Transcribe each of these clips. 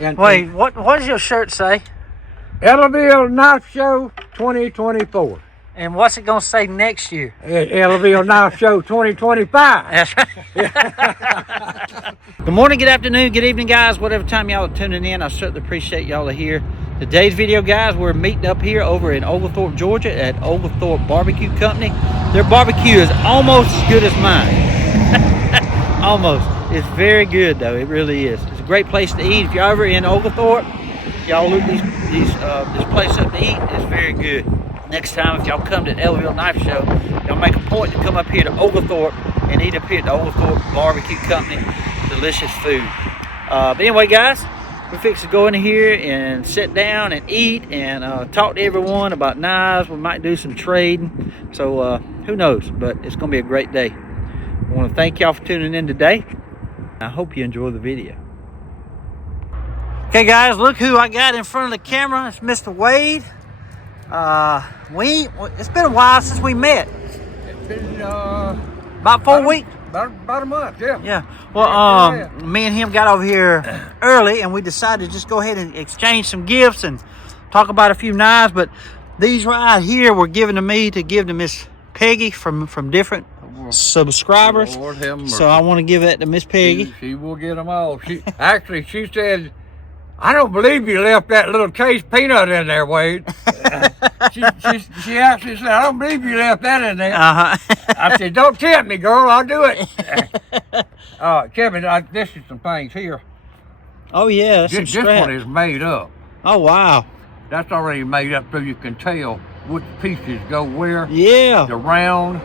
Wait, what does your shirt say? Ellaville Knife Show 2024. And what's it gonna say next year? Ellaville Knife Show 2025. That's right. Good morning, good afternoon, good evening, guys. Whatever time y'all are tuning in, I certainly appreciate y'all are here. Today's video, guys, we're meeting up here over in Oglethorpe, Georgia at Oglethorpe Barbecue Company. Their barbecue is almost as good as mine. Almost. It's very good, though. It really is. It's a great place to eat. If you're ever in Oglethorpe, y'all look this place up to eat. It's very good. Next time, if y'all come to the Ellaville Knife Show, y'all make a point to come up here to Oglethorpe and eat up here at the Oglethorpe Barbecue Company. Delicious food. But anyway, guys, we're fixing to go in here and sit down and eat and talk to everyone about knives. We might do some trading. So who knows? But it's going to be a great day. I want to thank y'all for tuning in today. I hope you enjoy the video. Okay, guys, look who I got in front of the camera. It's Mr. Wade. It's been a while since we met. It's been about 4 weeks. About a month, yeah. Yeah. Well, me and him got over here early, and we decided to just go ahead and exchange some gifts and talk about a few knives. But these right here were given to me to give to Miss Peggy from different subscribers. Lord have mercy. So I want to give that to Miss Peggy. She will get them all. She said, "I don't believe you left that little case peanut in there, Wade." she actually said, "I don't believe you left that in there." I said, "Don't tempt me, girl. I'll do it." Kevin, this is some things here. Oh yeah, This one is made up. Oh wow. That's already made up, so you can tell which pieces go where. Yeah. The round.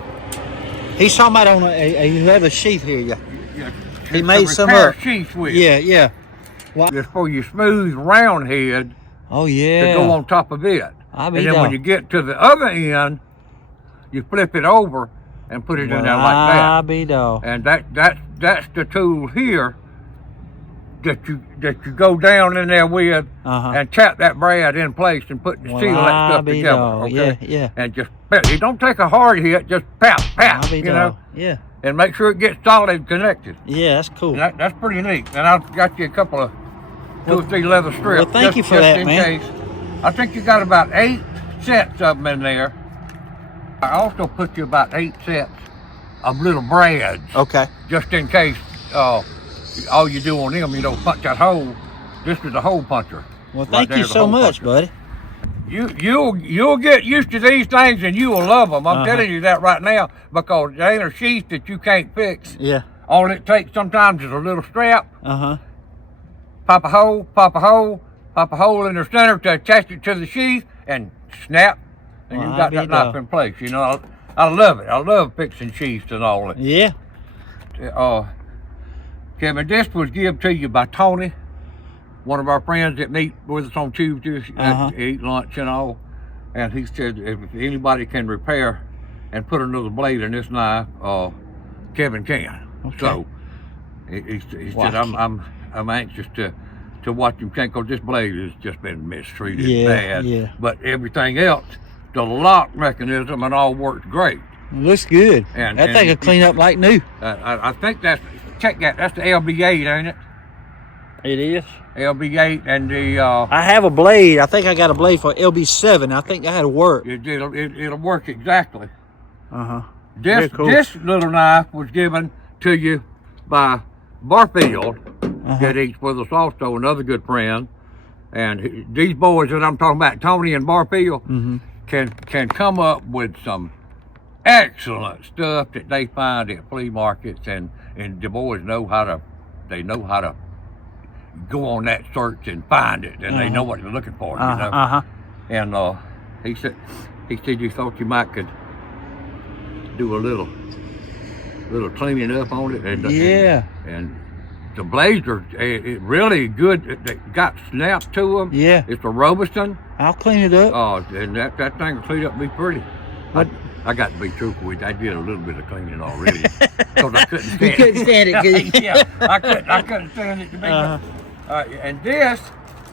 He's talking about on a leather sheath here. Yeah. He made some up. Sheath with. Yeah, yeah. Wow. Just for your smooth round head. Oh yeah. To go on top of it. And then when you get to the other end, you flip it over and put it in there like that. And that's the tool here that you go down in there with and tap that brad in place and put seal that stuff together. Okay? Yeah. And just you don't take a hard hit, just pow, you know. Yeah. And make sure it gets solid connected. Yeah, that's cool. And that's pretty neat. And I've got you a couple of 2 or 3 leather strips. Well, thank you for that, man. Case. I think you got about 8 sets of them in there. I also put you about 8 sets of little brads. Okay. Just in case all you do on them, punch that hole. This is a hole puncher. Well, thank you so much, buddy. You'll get used to these things and you will love them. I'm telling you that right now, because there ain't a sheath that you can't fix. Yeah. All it takes sometimes is a little strap. Pop a hole in the center to attach it to the sheath, and snap, and you've got that knife in place. I love it. I love fixing sheaths and all that. Yeah. Kevin, this was given to you by Tony, one of our friends that meet with us on Tuesdays, eat lunch and all. And he said if anybody can repair and put another blade in this knife, Kevin can. Okay. So he said I'm anxious to watch him change, because this blade has just been mistreated bad. Yeah. But everything else, the lock mechanism and all works great. It looks good. And that thing will clean up like new. I think that's the LB8, ain't it? It is. LB8 and the I have a blade. I think I got a blade for LB7. I think that'll work. It'll work exactly. Cool. This little knife was given to you by Barfield, that eats with us also, another good friend. And these boys that I'm talking about, Tony and Barfield, can come up with some excellent stuff that they find at flea markets, and the boys know how to go on that search and find it, and they know what they're looking for, And he said you thought you might could do a little cleaning up on it, and the blades are really good. They got snaps to them. Yeah, it's a Robusto. I'll clean it up. Oh, and that thing will clean up, be pretty. I got to be truthful with you. I did a little bit of cleaning already, because I couldn't stand it. You couldn't stand it, good. Yeah, I couldn't stand it to be. And this,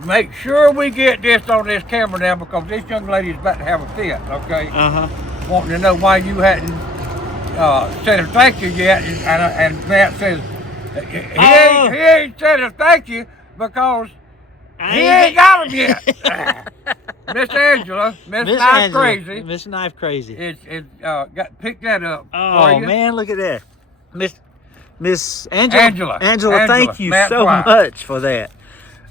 make sure we get this on this camera now, because this young lady is about to have a fit. Okay. Wanting to know why you hadn't said a thank you yet, and Matt says he ain't said a thank you because He ain't got him yet. Miss Angela, Miss Knife Crazy. Miss Knife Crazy. Pick that up. Oh man, look at that. Miss Angela. Angela, thank you that's so right. much for that.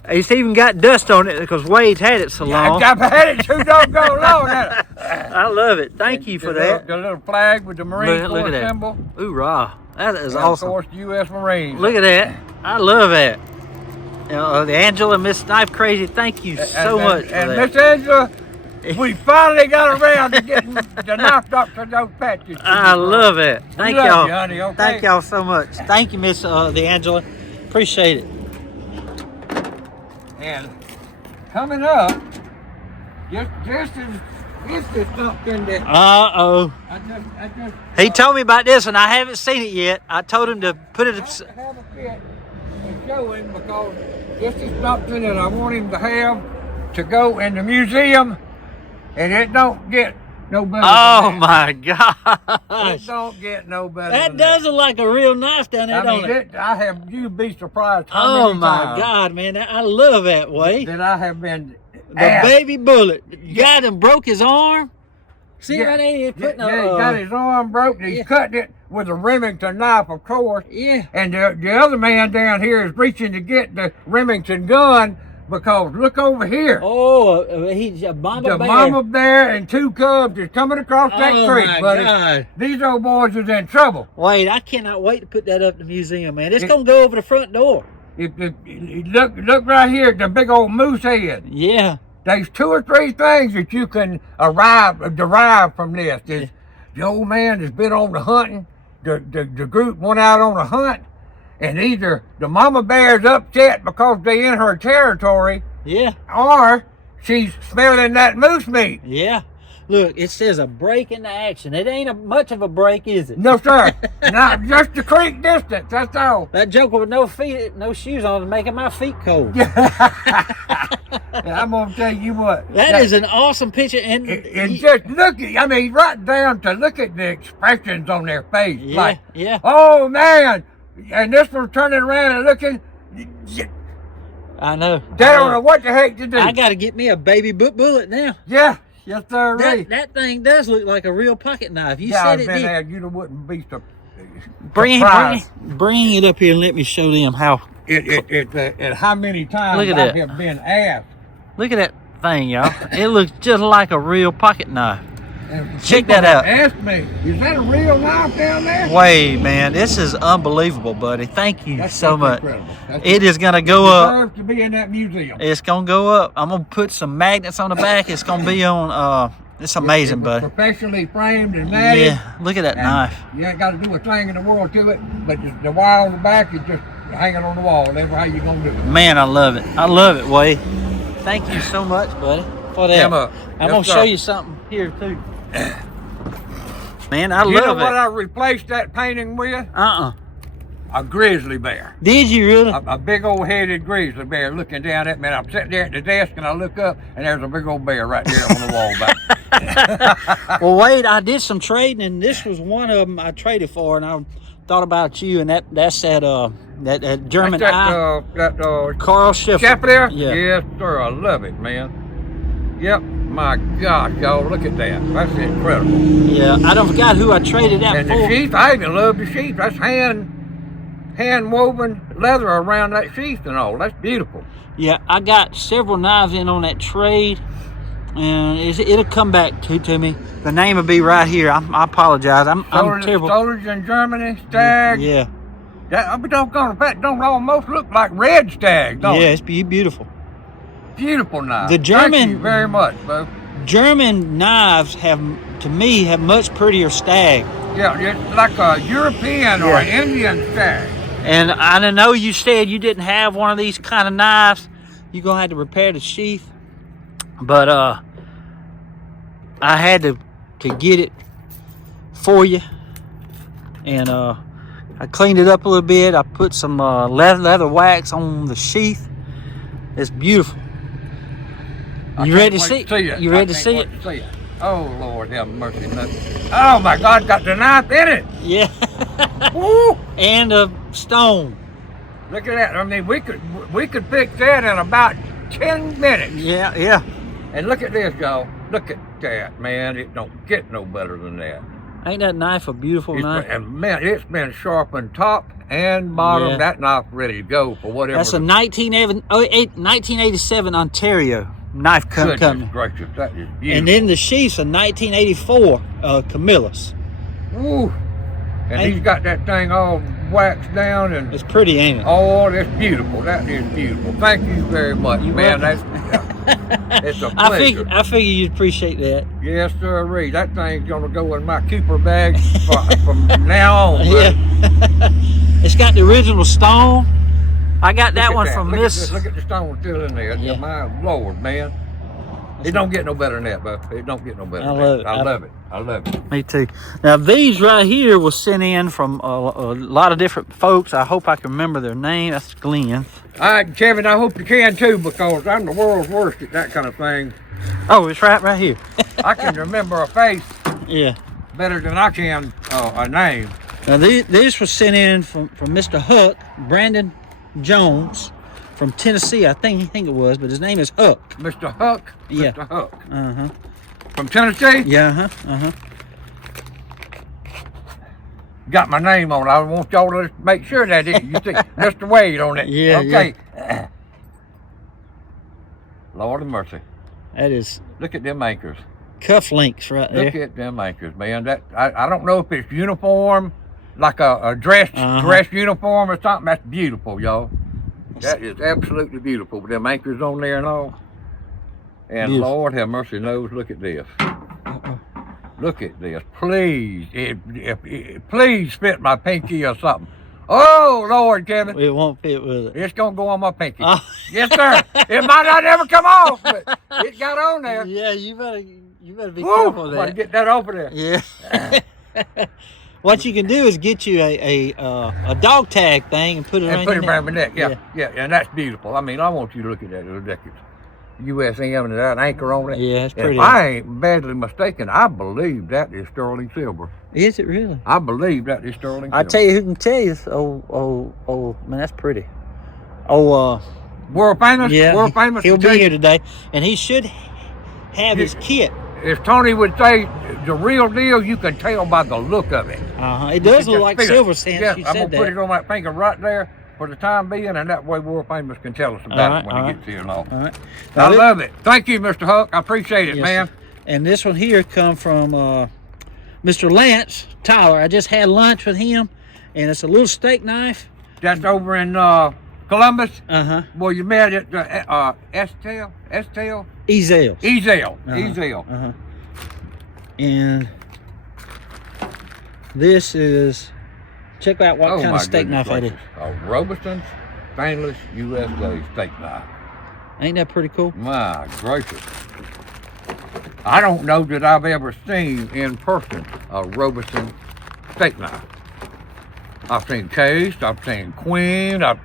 It's even got dust on it because Wade's had it so long. I've had it too doggone long. I love it. Thank you for that. The little flag with the Marine Look Corps at that. symbol. Hoorah. That is And awesome. Of course, U.S. Marines. Look at that. I love that. The Angela, Miss Knife Crazy, thank you so much for and that. Miss Angela, we finally got around to getting the knife doctor those patches. I love it. Thank love y'all. you, honey, okay? Thank y'all so much. Thank you, Miss the Angela. Appreciate it. And coming up, just as something that Uh-oh. I just He told me about this and I haven't seen it yet. I told him to put it... have a fit and show him because this is something that I want him to have to go in the museum, and it don't get no better. Oh than that. my It gosh. don't get no better. That than does look like a real knife down there, don't it? You'd be surprised how Oh many my times God, man. I love that way. that I have been The asked. baby bullet. Got him, broke his arm. See right there, he's putting he got his arm broke. He's cutting it with a Remington knife, of course. Yeah. And the other man down here is reaching to get the Remington gun because look over here. Oh, he's a mama The bear. mama bear and two cubs is coming across that creek, my buddy. God. These old boys is in trouble. Wait, I cannot wait to put that up in the museum, man. It's going to go over the front door. Look right here at the big old moose head. Yeah. There's 2 or 3 things that you can derive from this. The old man has been on the hunting. The group went out on a hunt, and either the mama bear's upset because they in her territory, Yeah. or she's smelling that moose meat. Yeah. Look, it says a break in the action. It ain't much of a break, is it? No, sir. Not just the creek distance. That's all. That joker with no feet, no shoes on is making my feet cold. I'm gonna tell you what. That is an awesome picture, and just look at. I mean, right down to look at the expressions on their face. yeah, Like, yeah. oh man, and this one's turning around and looking. I know. They don't know what the heck to do. I got to get me a baby bullet now. Yeah, yes, sir. That thing does look like a real pocket knife. You Yeah, said I've it been did. there. You wouldn't be Bring surprised. it up here and let me show them how. And how many times Look at I that. have been asked. Look at that thing, y'all. It looks just like a real pocket knife. And Check people that out. Ask me, is that a real knife down there? Wait, man, this is unbelievable, buddy. Thank you That's so much. incredible. It is gonna go up. Deserves to be in that museum. It's gonna go up. I'm gonna put some magnets on the back. It's gonna be on. It's amazing, It was buddy. professionally framed and matted. Yeah, look at that And knife. You ain't got to do a thing in the world to it, but the wire on the back is just hanging on the wall. That's how you gonna do it. Man, I love it. I love it, Wade. Thank you so much, buddy, for that. Emma, I'm yes, gonna sir. show you something here too. Man, I You know love what it. I replaced that painting with? A grizzly bear. Did you really? A big old headed grizzly bear looking down at me. And I'm sitting there at the desk and I look up and there's a big old bear right there on the wall back. Well, Wade, I did some trading, and this was one of them I traded for, and I thought about you, and that's that German eye. Carl Schiffer. Scheffler? Yeah. Yes, sir. I love it, man. Yep. My gosh, y'all, look at that. That's incredible. Yeah, I don't forgot who I traded that And for. the sheath, I even love the sheath. That's hand woven leather around that sheath and all. That's beautiful. Yeah, I got several knives in on that trade, and it'll come back to me. The name will be right here. I apologize. I'm terrible. Soldiers in Germany, stag. Yeah. That don't almost look like red stag, don't Yeah, it? it's beautiful. Beautiful knife. The German- Thank you very much, bro. German knives have much prettier stag. Yeah, it's like a European or an Indian stag. And I know you said you didn't have one of these kind of knives. You're gonna have to repair the sheath, but I had to get it for you, and I cleaned it up a little bit. I put some leather wax on the sheath. It's beautiful. You ready to see it? You ready to see it? Oh Lord, have mercy! Oh my God, got the knife in it. Yeah. Woo! And a stone. Look at that. I mean, we could fix that in about 10 minutes. Yeah, yeah. And look at this, y'all. Look at that, man. It don't get no better than that. Ain't that knife a beautiful knife? And man, it's been sharpened top and bottom. Yeah. That knife ready to go for whatever. That's a 1987 Ontario knife company. Goodness gracious, that is beautiful. And then the sheath's a 1984 Camillus. Woo. And he's got that thing all waxed down and It's pretty, ain't it? oh, that's beautiful. That is beautiful. Thank you very much, man. That's it's a pleasure. I figure you'd appreciate that. Yes, sir. That thing's gonna go in my Cooper bag from now on. Yeah. It's got the original stone. I got that one from look Miss. Look at the stone still in there. Yeah. My Lord, man. It don't get no better than that, bud. It don't get no better I than love that. it. I love it. I love it. Me too. Now these right here was sent in from a lot of different folks. I hope I can remember their name. That's Glenn. All right, Kevin, I hope you can too, because I'm the world's worst at that kind of thing. Oh, it's right here. I can remember a face Yeah. better than I can a name. Now these was sent in from Mr. Huck, Brandon Jones, from Tennessee. I think it was, but his name is Huck. Mr. Huck? Yeah. Mr. Huck. Uh-huh. From Tennessee? Yeah, Got my name on it. I want y'all to make sure that you see Mr. Wade on it. Yeah, okay. Yeah. Lord of mercy. That is Look at them anchors. cufflinks right there. Look at them anchors, man. That I don't know if it's uniform, like a dress uniform or something. That's beautiful, y'all. That is absolutely beautiful with them anchors on there and all. And Beautiful. Lord have mercy knows, look at this. Look at this. Please, please fit my pinky or something. Oh, Lord, Kevin. It won't fit with it. It's going to go on my pinky. Yes, sir. It might not ever come off, but it got on there. Yeah, you better be Woo, careful of gotta that. get that over there. Yeah. What you can do is get you a dog tag thing and put it And around put your it around my neck. Yeah, and that's beautiful. I mean, I want you to look at that little deck. USM and that anchor on it. Yeah, it's And pretty. if I ain't badly mistaken, I believe that is sterling silver. Is it really? I believe that is sterling silver. I tell you who can tell you. Oh, man, that's pretty. Oh, World famous? yeah. World famous? He'll to be tell you. here today, and he should have his kit. As Tony would say, the real deal, you can tell by the look of it. It does You look just like feel it. silver since Yeah, you I'm said going to that. put it on that finger right there for the time being, and that way World Famous can tell us about it when he gets here along. All right. I love it. Thank you, Mr. Huck. I appreciate it, Yes, man. sir. And this one here come from Mr. Lance Tyler. I just had lunch with him, and it's a little steak knife. That's over in Columbus. Uh-huh. Well, you met at Estel? Ezel. Ezel. Uh-huh. Ezel. Uh-huh. And this is, check out what kind of steak knife that is. A Robertson stainless USA steak knife. Ain't that pretty cool? My gracious. I don't know that I've ever seen in person a Robertson steak knife. I've seen Case, I've seen Queen, but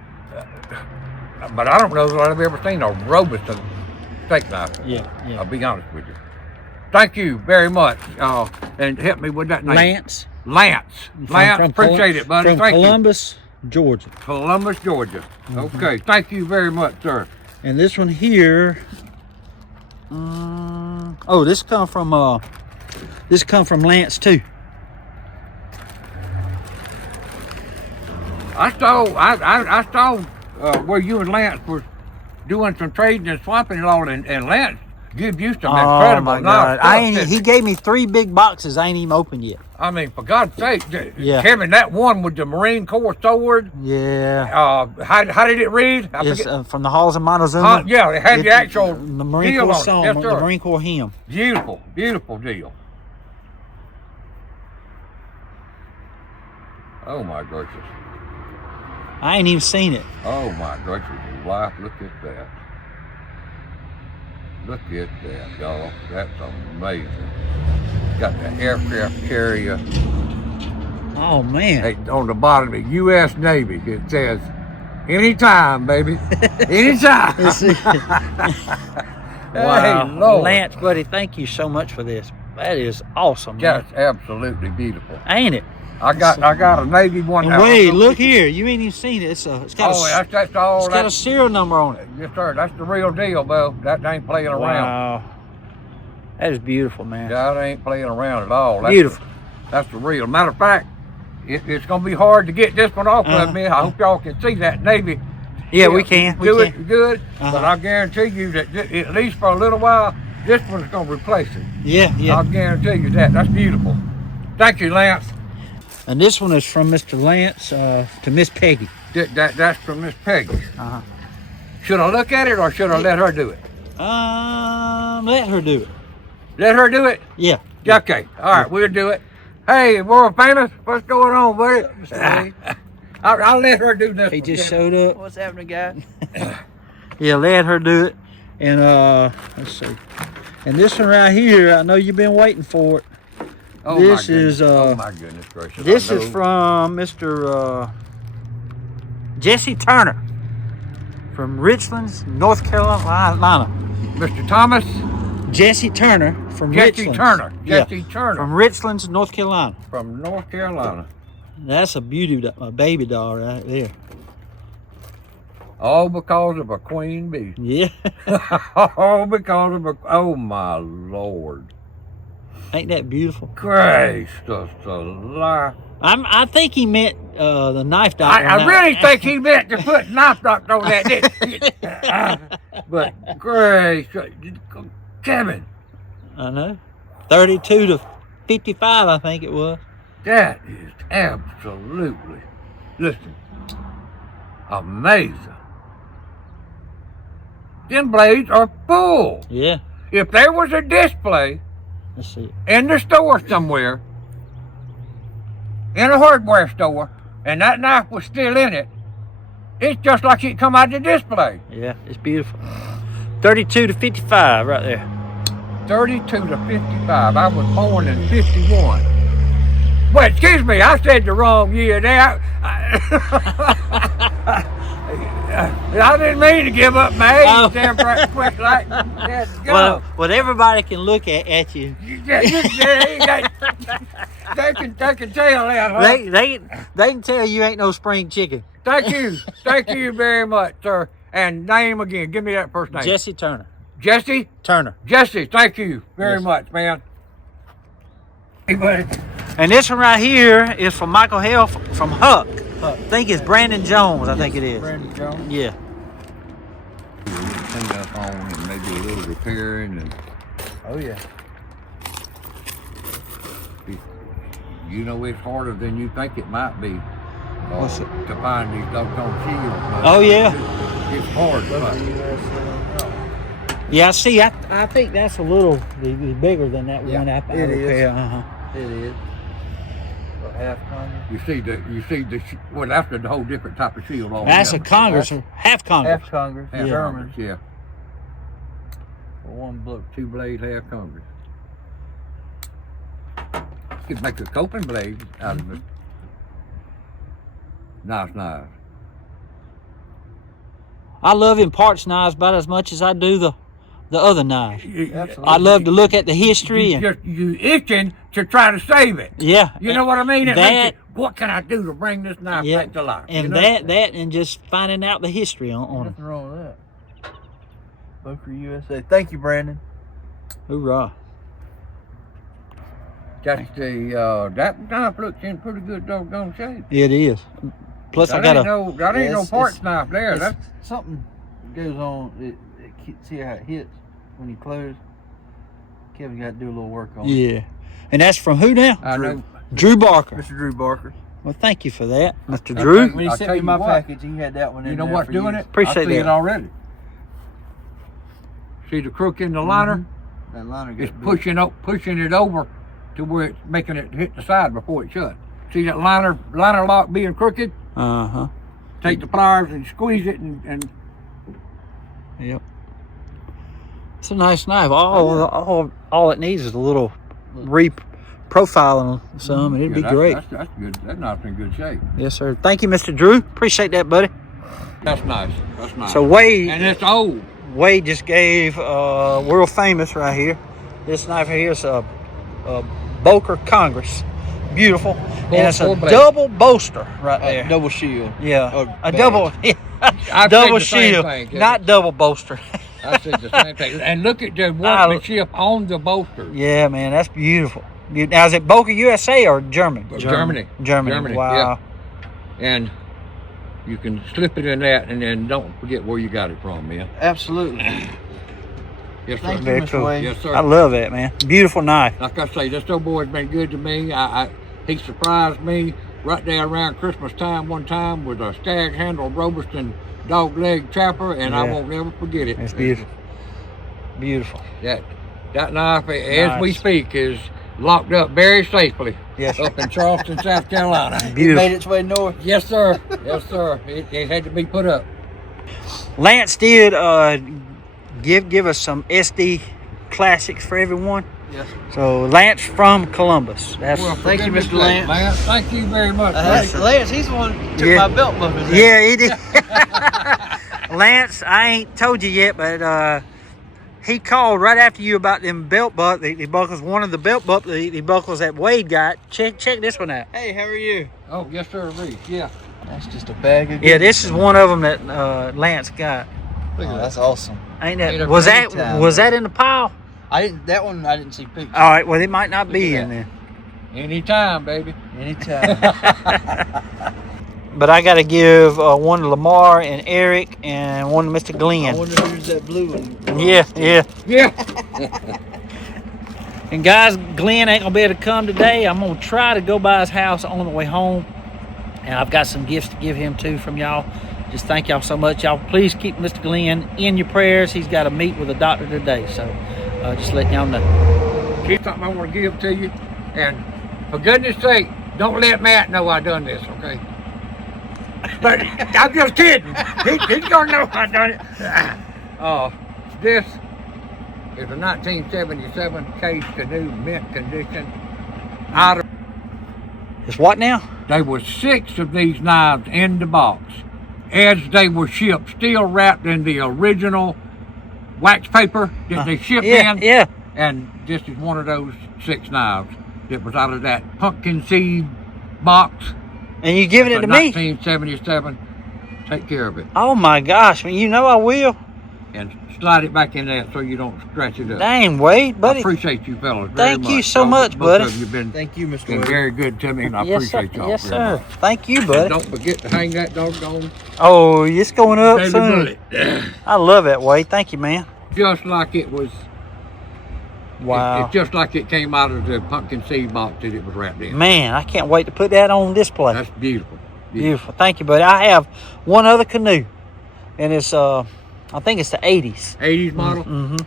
I don't know that I've ever seen a Robertson steak knife. Yeah. I'll be honest with you. Thank you very much. And help me with that name. Lance. Lance, appreciate it, buddy. From Thank Columbus, Georgia. you. Columbus, Georgia. Okay, thank you very much, sir. And this one here, this come from Lance too. I saw where you and Lance were doing some trading and swapping and all, and Lance give you some incredible my God. stuff. He gave me 3 big boxes I ain't even opened yet. I mean, for God's sake, Yeah. Kevin, that one with the Marine Corps sword. Yeah. How did it read? It's from the halls of Montezuma. Yeah, it had the actual the Marine deal Corps on it. song, Yes, the sir. Marine Corps hymn. Beautiful, beautiful deal. Oh my gracious. I ain't even seen it. Oh my gracious life, look at that. Look at that, y'all. That's amazing. Got the aircraft carrier. Oh man. Hey, on the bottom of the U.S. Navy, it says, anytime, baby. Anytime. Wow. Hey, Lord. Lance, buddy, thank you so much for this. That is awesome. Man. That's absolutely beautiful. Ain't it? I got a Navy one. And wait, look here. You ain't even seen it. It's got that's all. It's got a serial number on it. Yes, sir. That's the real deal, Bill. That ain't playing around. Wow. That is beautiful, man. That ain't playing around at all. Beautiful. That's the real. Matter of fact, it's going to be hard to get this one off of me. I hope y'all can see that Navy. Yeah, we can. Do it good, but I guarantee you that at least for a little while, this one's going to replace it. Yeah. I'll guarantee you that. That's beautiful. Thank you, Lance. And this one is from Mr. Lance to Miss Peggy. That's from Miss Peggy. Should I look at it or should I let her do it? Let her do it. Let her do it? Yeah. Okay. All right, we'll do it. Hey, world famous, what's going on, buddy? I'll let her do this. He just showed up. What's happening, guys? Yeah, let her do it. And let's see. And this one right here, I know you've been waiting for it. Oh, this my is oh my goodness gracious. This is from Mr. Jesse Turner from Richlands, North Carolina. Mr. Thomas. Jesse Turner from Richlands. Jesse Turner. From Richlands, North Carolina. From North Carolina. That's a beauty, a baby doll right there. All because of a queen bee. Yeah. All because of oh my Lord. Ain't that beautiful? Gracious alive. I think he meant the knife doctor. I really think he meant to put knife doctor on that. But gracious, Kevin. I know. 32 to 55, I think it was. That is absolutely, listen, amazing. Them blades are full. Yeah. If there was a display Let's see. in the store somewhere, in a hardware store, and that knife was still in it, it's just like it come out of the display. Yeah, it's beautiful. 32 to 55 right there. 32 to 55. I was born in 51. Well, excuse me, I said the wrong year there. I didn't mean to give up my age there right quick like that. Well, everybody can look at you. They can tell that. Huh? They can tell you ain't no spring chicken. Thank you very much, sir. And name again. Give me that first name. Jesse Turner. Jesse Turner. Jesse, thank you very much, man. Hey, buddy. And this one right here is from Michael Hale from Huck. I think it's Brandon Jones. I think it is. Brandon Jones. Yeah. Clean up on and maybe a little repairing and. Oh yeah. You know it's harder than you think it might be. What's it? To find these doggone shields. Oh yeah. It's hard. But Yeah, see, I think that's a little bigger than that one. It is. It is. Half Congress. you see the well, that's a whole different type of shield. That's a Congress, half Congress. Half Congress. Half German. Congress, yeah. One bloke. Two blade, half Congress. You could make a coping blade out of it. Nice knives. I love him parts knives about as much as I do the other knives. Absolutely. I love to look at the history You itching to try to save it. yeah. You know what I mean? It That- makes you, what can I do to bring this knife Yeah, back to life? and you know? that and just finding out the history on them. Nothing wrong with that. Boker USA. Thank you, Brandon. Hoorah! That's the that knife looks in pretty good doggone shape. It is. Plus, That I got ain't a that ain't no it's- parts knife there. It's That's something goes on. See how it hits when you close. Kevin got to do a little work on it. yeah, and that's from who now? I know. Drew Barker. Mr. Drew Barker. Well, thank you for that, Mr. Drew. When he I'll sent tell me you my what. package, he had that one in You know there what's for doing use. it? Appreciate I see that. it already. See the crook in the liner? That liner It's got pushing it over to where it's making it hit the side before it shut. See that liner lock being crooked? Uh-huh. Take the pliers and squeeze it and Yep. It's a nice knife. All it needs is a little profiling some, and it'd be great. That's good. That knife's in good shape. Yes, sir. Thank you, Mr. Drew. Appreciate that, buddy. That's nice. That's nice. So Wade and it's old. just gave world famous right here. This knife right here is a Boker Congress. Beautiful. And it's a Four blades. double bolster right there. Double shield. Yeah, Or a badge. double, I've double said the same shield, thing, not double bolster. I said the same thing. And look at the workmanship on the bolster. Yeah, man, that's beautiful. Now, is it Boca USA or German? Germany. Germany. Wow. Yeah. And you can slip it in that, and then don't forget where you got it from, man. Absolutely. Yes, sir. Thank you, Very Mr. cool. Wade. Yes, sir. I love that, man. Beautiful knife. Like I say, this old boy's been good to me. He surprised me right there around Christmas time one time with a stag handle Robertson dog leg trapper, and I Yeah. won't never forget it. It's beautiful. Beautiful. That knife, as we Nice. speak, is locked up very safely Yes. up in Charleston, South Carolina. It Beautiful. made its way north. Yes, sir. Yes, sir. It had to be put up. Lance did give us some SD classics for everyone. Yes. So Lance from Columbus. That's Well, Thank you, for Mr. goodness Lance. sake, Thank you very much. Lance, he's the one who took Yeah. my belt buckles. yeah, he did. Lance, I ain't told you yet, but he called right after you about them belt buckles. One of the the buckles that Wade got. Check this one out. Hey, how are you? Oh, yes, sir, Reese. Yeah. That's just a bag of Yeah, this is one of them that Lance got. Look at that's awesome. Ain't Ain't that a was great that time, was man. that in the pile? That one I didn't see pictures. All right, well it might not be Look at in there. Anytime, baby. Anytime. But I got to give one to Lamar and Eric and one to Mr. I Glenn. wonder who's that blue one. Yeah. Yeah. And guys, Glenn ain't gonna be able to come today. I'm gonna try to go by his house on the way home, and I've got some gifts to give him too from y'all. Just thank y'all so much. Y'all please keep Mr. Glenn in your prayers. He's got to meet with a doctor today, so just letting y'all know. Here's something I want to give to you. And for goodness sake, don't let Matt know I done this, okay? But I'm just kidding. He's gonna know I done it. This is a 1977 Case Canoe mint condition. It's what now? There were 6 of these knives in the box as they were shipped, still wrapped in the original wax paper that they shipped in. Yeah. And this is one of those 6 knives that was out of that pumpkin seed box. And you giving it to me? 1977. Take care of it Oh my gosh, man! You know I will. and slide it back in there so you don't scratch it up. Dang, Wade, I buddy. appreciate you fellas very Thank much. you so much, Both buddy. of you been Thank you, Mr. been Wade. very good to me, and I Yes, sir. appreciate y'all Yes, very sir. much. Thank you, And buddy. don't forget to hang that doggone Oh, it's going up daily soon. bullet. I love that, Wade. Thank you, man. Just like it was. Wow. It's just like it came out of the pumpkin seed box that it was wrapped in. Man, I can't wait to put that on display. That's beautiful. Beautiful. Thank you, buddy. I have one other canoe, and it's I think it's the 80s. 80s model. Mm-hmm. The,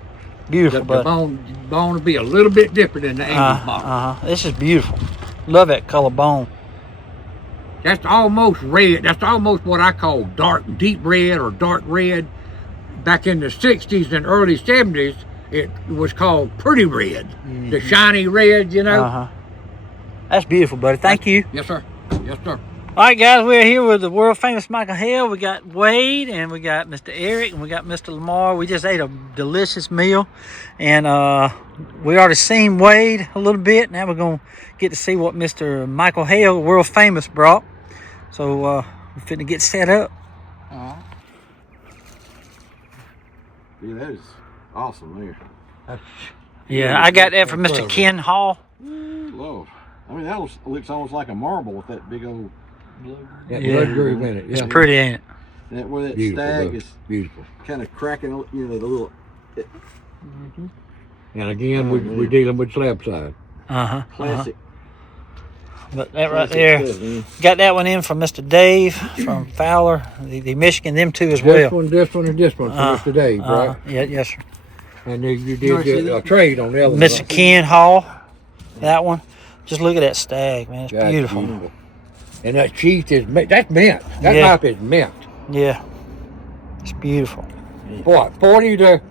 Beautiful, the buddy. bone will be a little bit different than the 80s model. This is beautiful. Love that color bone. That's almost red. That's almost what I call deep red or dark red. Back in the 60s and early 70s, it was called pretty red. The shiny red, you know. That's beautiful, buddy. Thank you. Yes, sir. Yes, sir. All right, guys, we're here with the world famous Michael Hale. We got Wade, and we got Mr. Eric, and we got Mr. Lamar. We just ate a delicious meal, and we already seen Wade a little bit. Now we're gonna get to see what Mr. Michael Hale, world famous, brought. So we're finna get set up. Yeah, that is awesome there. Yeah, I got that from Mr. Ken Hall. Lord. I mean, that looks almost like a marble with that big old, That Yeah. blood groove in it. It's Yeah. pretty, ain't it? that where that Beautiful, stag bro. is Beautiful. kind of cracking, you know, the little And again, Oh, we're man. dealing with slab side. classic. But that right classic there, stuff, man. got that one in from Mr. Dave from Fowler, the Michigan, them two as This well. one, this one, and this one for Mr. Dave, right? Yeah, yes, sir. And then you wanna see did a that? trade on the other Mr. one. Ken Hall, that one. Just look at that stag, man. It's That's beautiful. And that sheath is, that's mint. That Yeah. knife is mint. Yeah, it's beautiful. What, 40 to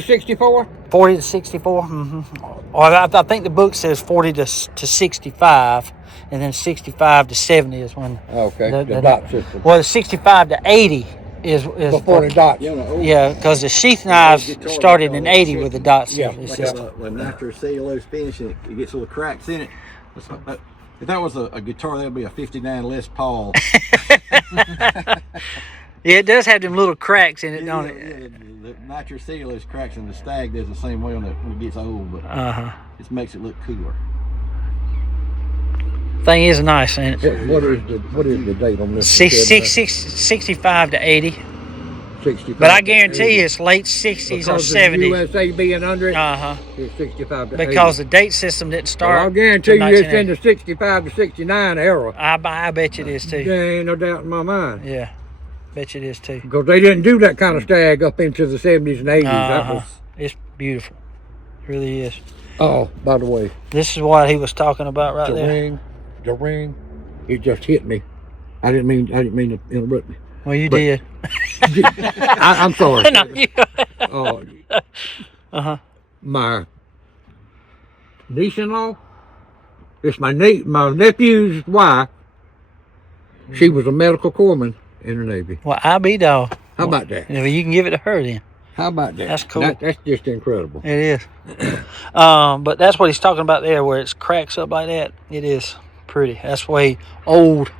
64? 40 to 64. Or I think the book says 40 to 65, and then 65 to 70 is when. Okay, the the- dot system. Well, the 65 to 80 is Before the dots. You know, old, Yeah, because the sheath knives guitar started they in call 80 it with the dots. Yeah, It's like just- when after cellulose finish and it gets little cracks in it. If that was a guitar, that'd be a 59 Les Paul. Yeah, it does have them little cracks in it, Yeah, don't yeah, it? the nitro seal is cracks, and the Stag does the same way when it gets old, but it makes it look cooler. Thing is nice, ain't it? What is the date on this? 65 to 80. 65. But I guarantee you it's late 60s or Because 70s. of the USA being under it, Uh-huh. it's 65 to 80. Because the date system didn't start. Well, I'll guarantee you it's in the 65 to 69 era. I bet you it is too. There ain't no doubt in my mind. Yeah, bet you it is too. Because they didn't do that kind of Stag up into the 70s and 80s. That was, It's beautiful. It really is. oh, by the way, This is what he was talking about right there. The ring, it just hit me. I didn't mean to interrupt me. Well, you did. I'm sorry. No, you- My niece-in-law, it's my nephew's wife. She was a medical corpsman in the Navy. Well, I be dog. How about that? Well, you can give it to her then. How about that? That's cool. That's just incredible. It is. But that's what he's talking about there, where it cracks up like that. It is pretty. That's why old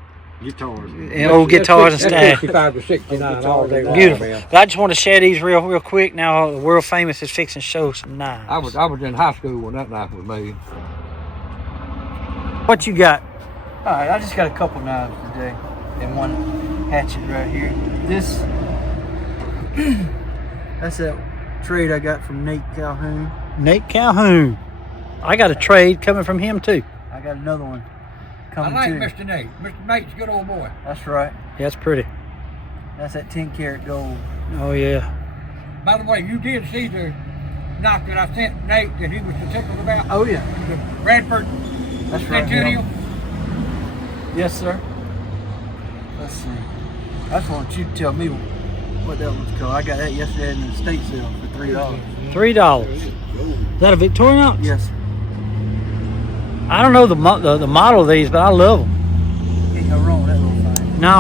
Guitars. old guitars and That's stuff. 65 to 69 all day long, Beautiful. man. But I just want to share these real quick. Now the world famous is fixing to show some knives. I was in high school when that knife was made. What you got? All right, I just got a couple knives today and one hatchet right here. This, that's that trade I got from Nate Calhoun. Nate Calhoun. I got a trade coming from him too. I got another one I coming like too. Mr. Nate. Mr. Nate's a good old boy. That's right. Yeah, it's pretty. That's that 10 karat gold. Oh yeah. By the way, you did see the knife that I sent Nate that he was so tickled about? Oh yeah, The Bradford that's right. Centennial? Yes, sir. Let's see. I just want you to tell me what that one's called. I got that yesterday in the estate sale for $3. $3. Is that a Victorinox? Yes. I don't know the model of these, but I love them. Can't go wrong with that little thing. No,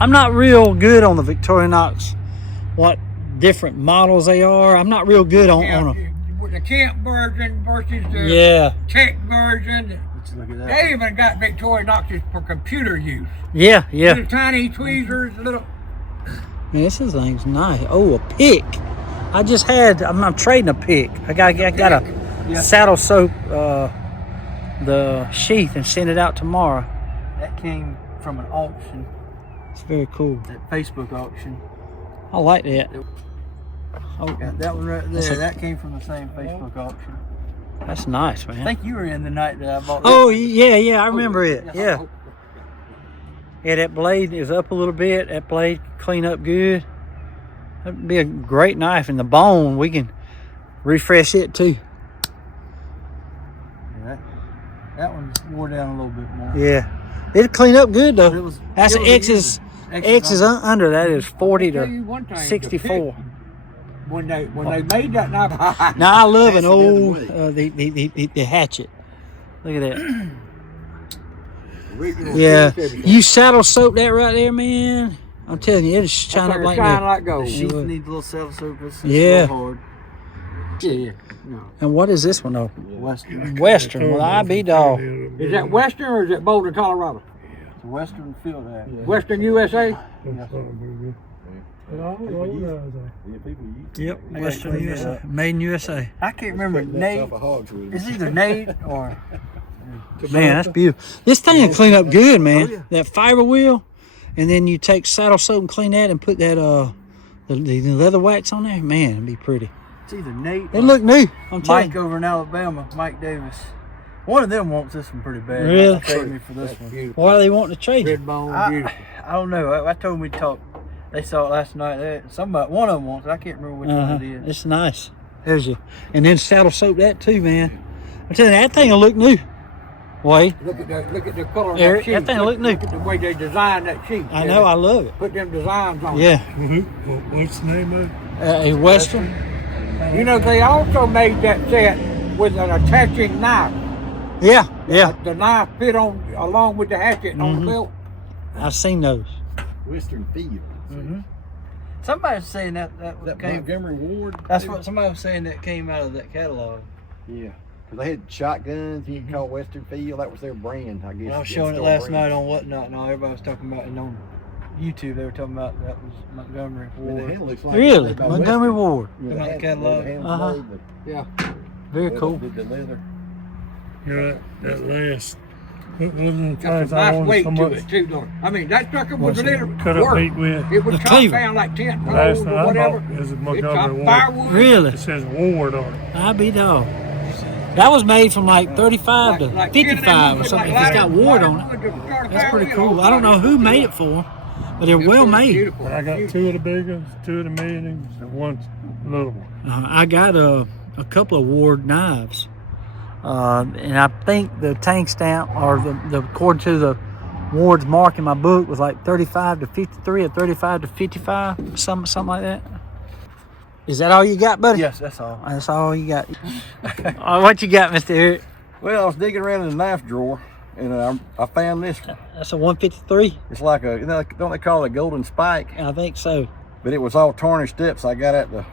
I'm not real good on the Victorinox. What different models they are. I'm not real good on them. With the Kent version versus the Yeah. Czech version. Let's look at that. They even got Victorinoxes for computer use. Yeah. Little tiny tweezers, little. Man, this thing's nice. Oh, a pick. I just had. I'm trading a pick. I got a Yeah. saddle soap the sheath and send it out tomorrow. That came from an auction, It's very cool. that Facebook auction. I like that. Oh, Got that one right That's there. a- That came from the same Facebook auction. that's nice, I man. think you were in the night that I bought that. Oh yeah, I remember it. Yeah. Yeah, that blade is up a little bit. That blade clean up good. That'd be a great knife. And the bone, we can refresh it too. Yeah, that one's wore down a little bit more. Yeah, it'll clean up good But though. it was That's still X the is user. X is under. That is 40 Tell to you one thing, the 64. pick, when they made that knife. Now I love an That's the other old way. the hatchet. Look at that. Original Yeah, piece, everything. you saddle soap that right there, man. I'm telling you, it'll shine up That's like shine that. like The gold. sheath would. needs a little self-service. Yeah. It's a little hard. Yeah. No. And what is this one though? Western. Western. Well, I be dog. Is that Western or is it Boulder, Colorado? It's a Western field hat. Western USA? Yep, Western USA. Made in USA. I can't remember Nate. It's either Nate or Man, that's beautiful. This thing will clean up good, man. Oh, yeah. That fiber wheel, and then you take saddle soap and clean that and put that the leather wax on there. Man, it'd be pretty. it's either Nate It or look new. I'm telling Mike you. over in Alabama, Mike Davis. One of them wants this one pretty bad. Really? They paid me for this one. Why are they wanting to trade you? Red bone, beautiful. I don't know. I told them we'd talk. They saw it last night. One of them wants it. I can't remember which one it is. It's nice. There's you. And then saddle soap that too, man. I'm telling you, that thing will look new. Wait, Look at the color of Eric, that sheet. that thing look new. Look at the way they designed that sheet. I know, I love it. Put them designs on it. Yeah. What's the name of it? A Western. You know, they also made that set with an attaching knife. Yeah. The knife fit on along with the hatchet on the belt. I've seen those. Western Field. Somebody's saying that That came. Montgomery Ward. That's what somebody was saying that came out of that catalog. Yeah. Because they had shotguns, you can call Western Field. That was their brand, I guess. I was showing it last night on Whatnot, and everybody was talking about, and on YouTube they were talking about that was Montgomery The Ward. handle looks like Really? it's made by Montgomery Western. Ward. Yeah, Come out the the catalog. Uh-huh. Yeah. Very cool. Did the leather. You're right. That last. One of the Got things some I nice wanted weight so to much it too, don't it? I mean, that sucker was was a little cut up work. meat with. It was The chopped cleaver. down like 10 Last poles time or I whatever. bought is a It Montgomery chopped Ward. firewood. Really? It says Ward on it. I be dog. That was made from like 35 to Like 55 or something. If it's got Ward on it, that's pretty cool. I don't know who made it for them, but they're well made. Beautiful. I got two of the big ones, two of the mediums, and one little one. I got a couple of Ward knives, and I think the tank stamp or the according to the Ward's mark in my book was like 35 to 53 or 35 to 55, something like that. Is that all you got, buddy? Yes, that's all. That's all you got. What you got, Mr. Eric? Well, I was digging around in the knife drawer, and I found this one. That's a 153. It's like a, don't they call it a golden spike? I think so. But it was all tarnished up, so I got at the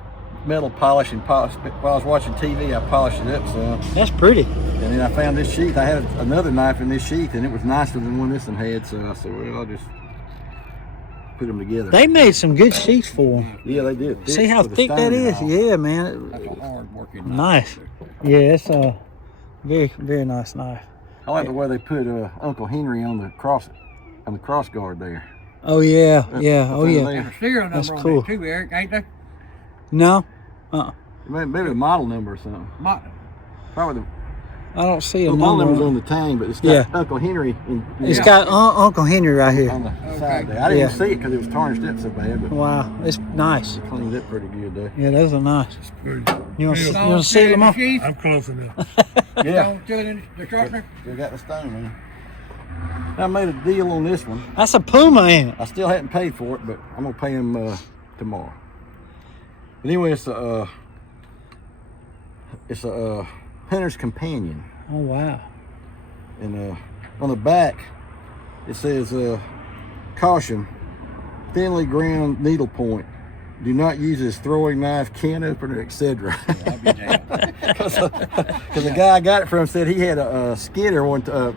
metal polish and polished. While I was watching TV, I polished it up some. That's pretty. And then I found this sheath. I had another knife in this sheath, and it was nicer than one this one had. So I said, well, I'll just put them together. They made some good sheets for them. Yeah, they did. See how thick that is? Yeah, man. That's a hard working Nice. Yeah, it's a very, very nice knife. I like the way they put Uncle Henry on the cross guard there. Oh yeah, yeah. Oh yeah. And a serial That's number cool. on it too, Eric, ain't there? No, Maybe the model number or something. Probably I don't see a the model number's number. on the tang, but it's got Yeah. Uncle Henry It's got Uncle Henry right on here. the side there. I didn't Yeah. see it because it was tarnished up so bad, but Wow, it's nice. cleaned up pretty good though. Yeah, those are nice. Pretty. You want to Stone seal them in the up? sheath, I'm close enough. Yeah, stone still in the sharpener. still got the stone man. I made a deal on this one. That's a Puma, ain't it? I still hadn't paid for it, but I'm gonna pay him tomorrow. But anyway, it's a hunter's companion, Oh wow. and on the back it says caution, thinly ground needle point. Do not use as throwing knife, can opener, etc. Because the guy I got it from said he had a skidder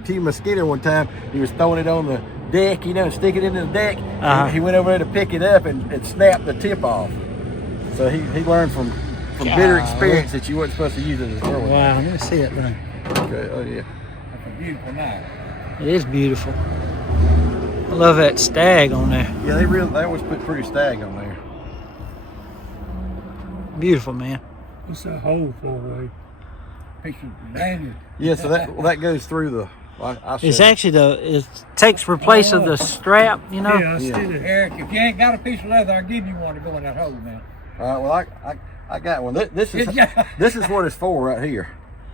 Puma skidder one time. He was throwing it on the deck, and stick it into the deck. And he went over there to pick it up and snapped the tip off. So he learned from bitter experience that you weren't supposed to use it as a throwing. Wow, let me see that thing. Okay. Oh yeah. That's a beautiful knife. It is beautiful. I love that stag on there. Yeah, they always put pretty stag on there. Beautiful, man. What's that hole for, Ray? Piece of lanyard. Yeah, so that goes through the. It's actually it takes replace of the strap, you know. Yeah, I see that. Eric, if you ain't got a piece of leather, I'll give you one to go in that hole, man. All right. Well, I got one. This is what it's for right here.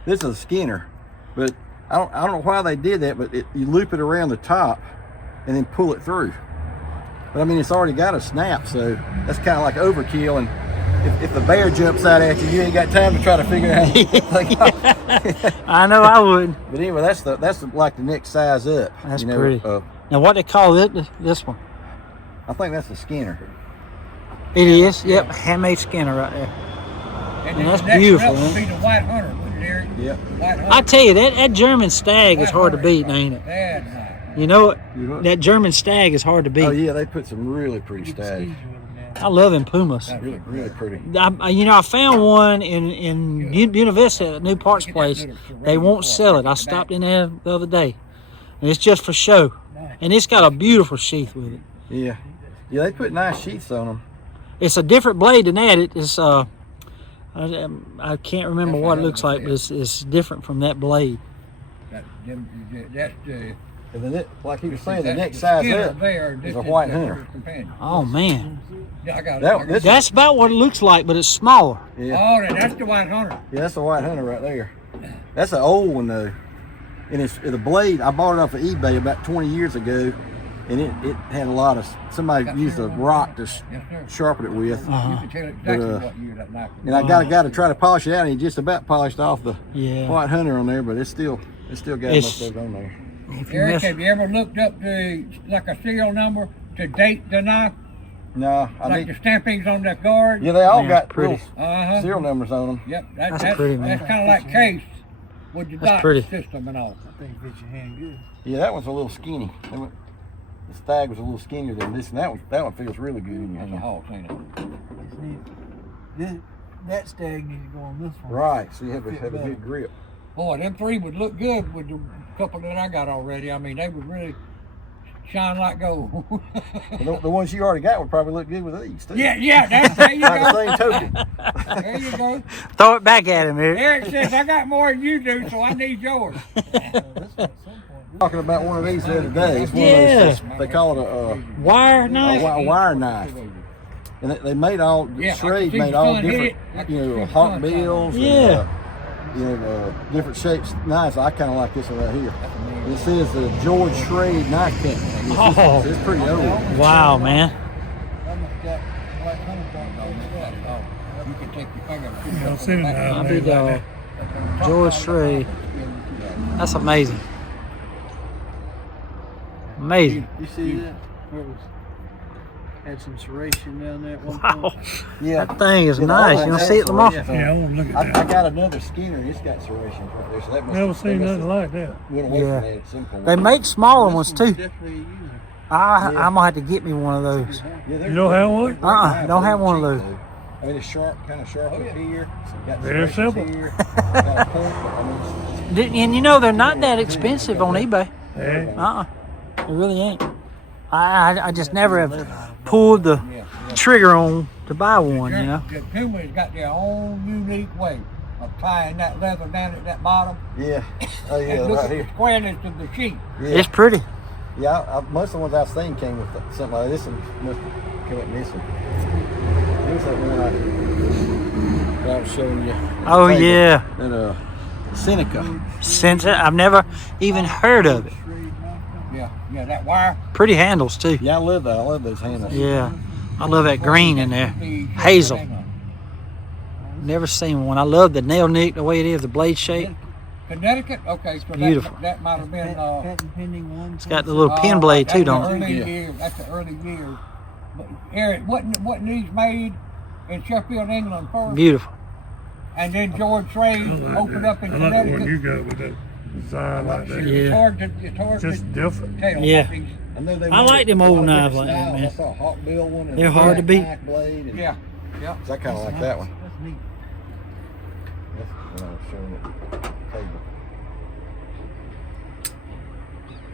This is a skinner, but I don't know why they did that. But you loop it around the top, and then pull it through. But I mean, it's already got a snap, so that's kind of like overkill. And if the bear jumps out at you, you ain't got time to try to figure out how to get the thing off. I know I would. But anyway, that's like the next size up. That's pretty. Now, what they call this one? I think that's the skinner. It is. Yep, handmade skinner right there. And Man, that's the next beautiful, one would man. be the white hunter, wouldn't it, Eric? Yep. White hunter. I tell you that German stag is hard to beat, ain't it? That's nice. You know what? You know what? That German stag is hard to beat. Oh yeah, they put some really pretty stags. I love them Pumas. Really pretty. I found one in University at New Parks Place. They won't sell it. I stopped in there the other day, and it's just for show. And it's got a beautiful sheath with it. Yeah. Yeah, they put nice sheaths on them. It's a different blade than that. It's I can't remember what it looks like, but it's different from that blade. That's the. And then like he was saying, the that's next the size skinner up there. is This a white the hunter. hunter's companion. Oh man, Yeah, I got That- it. this- that's about what it looks like, but it's smaller. Yeah. Oh, that's the white hunter. Yeah, that's a white hunter right there. That's an old one though. And it's the blade, I bought it off of eBay about 20 years ago, and it had a lot of, somebody used a rock to Yes, sir. sharpen it with. You can tell exactly what year that knife was. And I got a guy to try to polish it out, and he just about polished off the Yeah. white hunter on there, but it's still got most of it on there. If you Eric, mess- have you ever looked up like a serial number to date the knife? No, I Like the need. stampings on the guard? Yeah, they all Man, got pretty. little Uh-huh. serial numbers on them. Yep, That's pretty, man. That's kind of like case. with the That's dot pretty. system and all. I think it fits your hand good. Yeah, that one's a little skinny. The stag was a little skinnier than this, and that one feels really good in your That's a hand. hawk, ain't it? Just need, that stag needs to go on this one. Right, so you have a Fit better. good grip. Boy, them three would look good with the couple that I got already. I mean, they would really shine like gold. The ones you already got would probably look good with these too. yeah, there you By the go. same token. There you go. Throw it back at him, Eric. Eric says, I got more than you do, so I need yours. This one at some point. Talking about one of these the other day. It's one Yeah. of those, they call it Wire knife. a wire knife. And they made all, Yeah, I Schrade can see made the all sun hit different, it. I can see the hawk sun bills. Yeah. And, different shapes knives. I kind of like this one right here. This is the George Schrade knife company. Oh. It's pretty old. Wow, man. I must got like 100 points. You can take your finger. I've seen it now. I'll be dog. George Schrade. That's amazing. Amazing. You see that? Where it was, had some serration down there at one Wow. point. Yeah. That thing is Yeah, nice. all You don't that see it, Lamar? serration. Yeah, I want to look at I that. got another Skinner, and it's got serrations right there. So that must Never seen nothing like that. went away Yeah. from that at some point. They make smaller This ones one's too. Definitely a user. I'm gonna have to get me one of those. Yeah, they're You don't have one? Don't have one of those. I mean, it's sharp, kind of sharp up here. Got Very serrations simple. Here, got a point, but, I mean, And you know they're not that expensive on eBay. Yeah. They really ain't. I just never have pulled the trigger on to buy one. You know. The Puma's got their own unique way of tying that leather down at that bottom. yeah. Oh yeah, And look right at the here. squareness of the sheet. Yeah. It's pretty. Yeah, most of the ones I've seen came with something like this one. Must have come up missing. Here's that one that I was showing you. Oh Table. yeah. That Seneca. Since I've never even heard of it. Yeah, that wire. Pretty handles too. Yeah, I love that. I love those handles. Yeah. I love that green in there. Hazel. Never seen one. I love the nail nick, the way it is, the blade shape. Connecticut? Okay, so Beautiful. that might have been. Patent pending one. It's got the little pin blade too, don't it? That's the early years. But Eric, wasn't these made in Sheffield, England first? Beautiful. And then George I Schrade like opened that. up in I like the one Connecticut. you got with that design like that. Yeah. It's hard Just to different. tell. Yeah. I know they I made like them a lot old of knives different like that, styles. man. I saw a Hawk Bill one. And They're a hard to beat. black blade and Yeah, yeah. I kind of like that one. That's neat. That's when I was showing it at the table.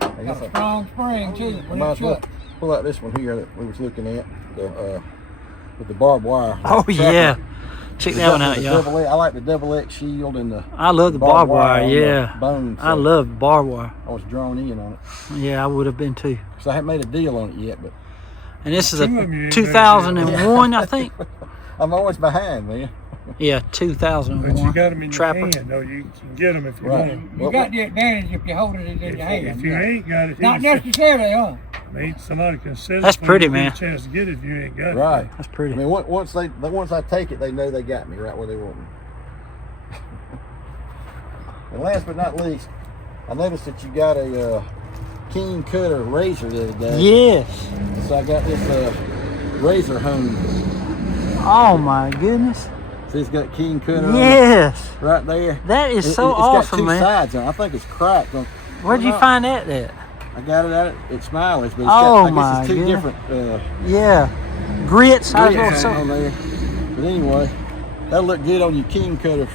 I Got guess a I strong spring too. I might as well pull out this one here that we was looking at, with the barbed wire. Oh yeah. Check that one out, The y'all. double X- I like the double X shield and the I love the barbed wire, on the yeah. bone. I so love barbed wire. I was drawn in on it. Yeah, I would have been too. So I haven't made a deal on it yet, but And this is a Two of 'em you ain't 2001, I think. I'm always behind, man. Yeah, But you 2001. got them in Trapper. your hand, though. You can get them if you Right. want 'em. You got the advantage if you hold it in your hand. If you ain't got it, Not you can- necessarily, huh? I mean, somebody can sell it. That's for pretty, you, man. Get a chance to get it if you ain't got it. Right. That's I pretty. mean, once I take it, they know they got me right where they want me. And last but not least, I noticed that you got a keen cutter razor the other day. Yes. So I got this razor home. Oh my goodness. See, it's got keen cutter on it Yes. right there. That is so it's awesome, got two man. sides on it. I think it's cracked. Where'd you find that at? I got it at Smiley's, but it's Oh, got, I my guess it's two goodness. different Yeah. Grits. I was grits gonna on say. there. But anyway, that'll look good on your king cutter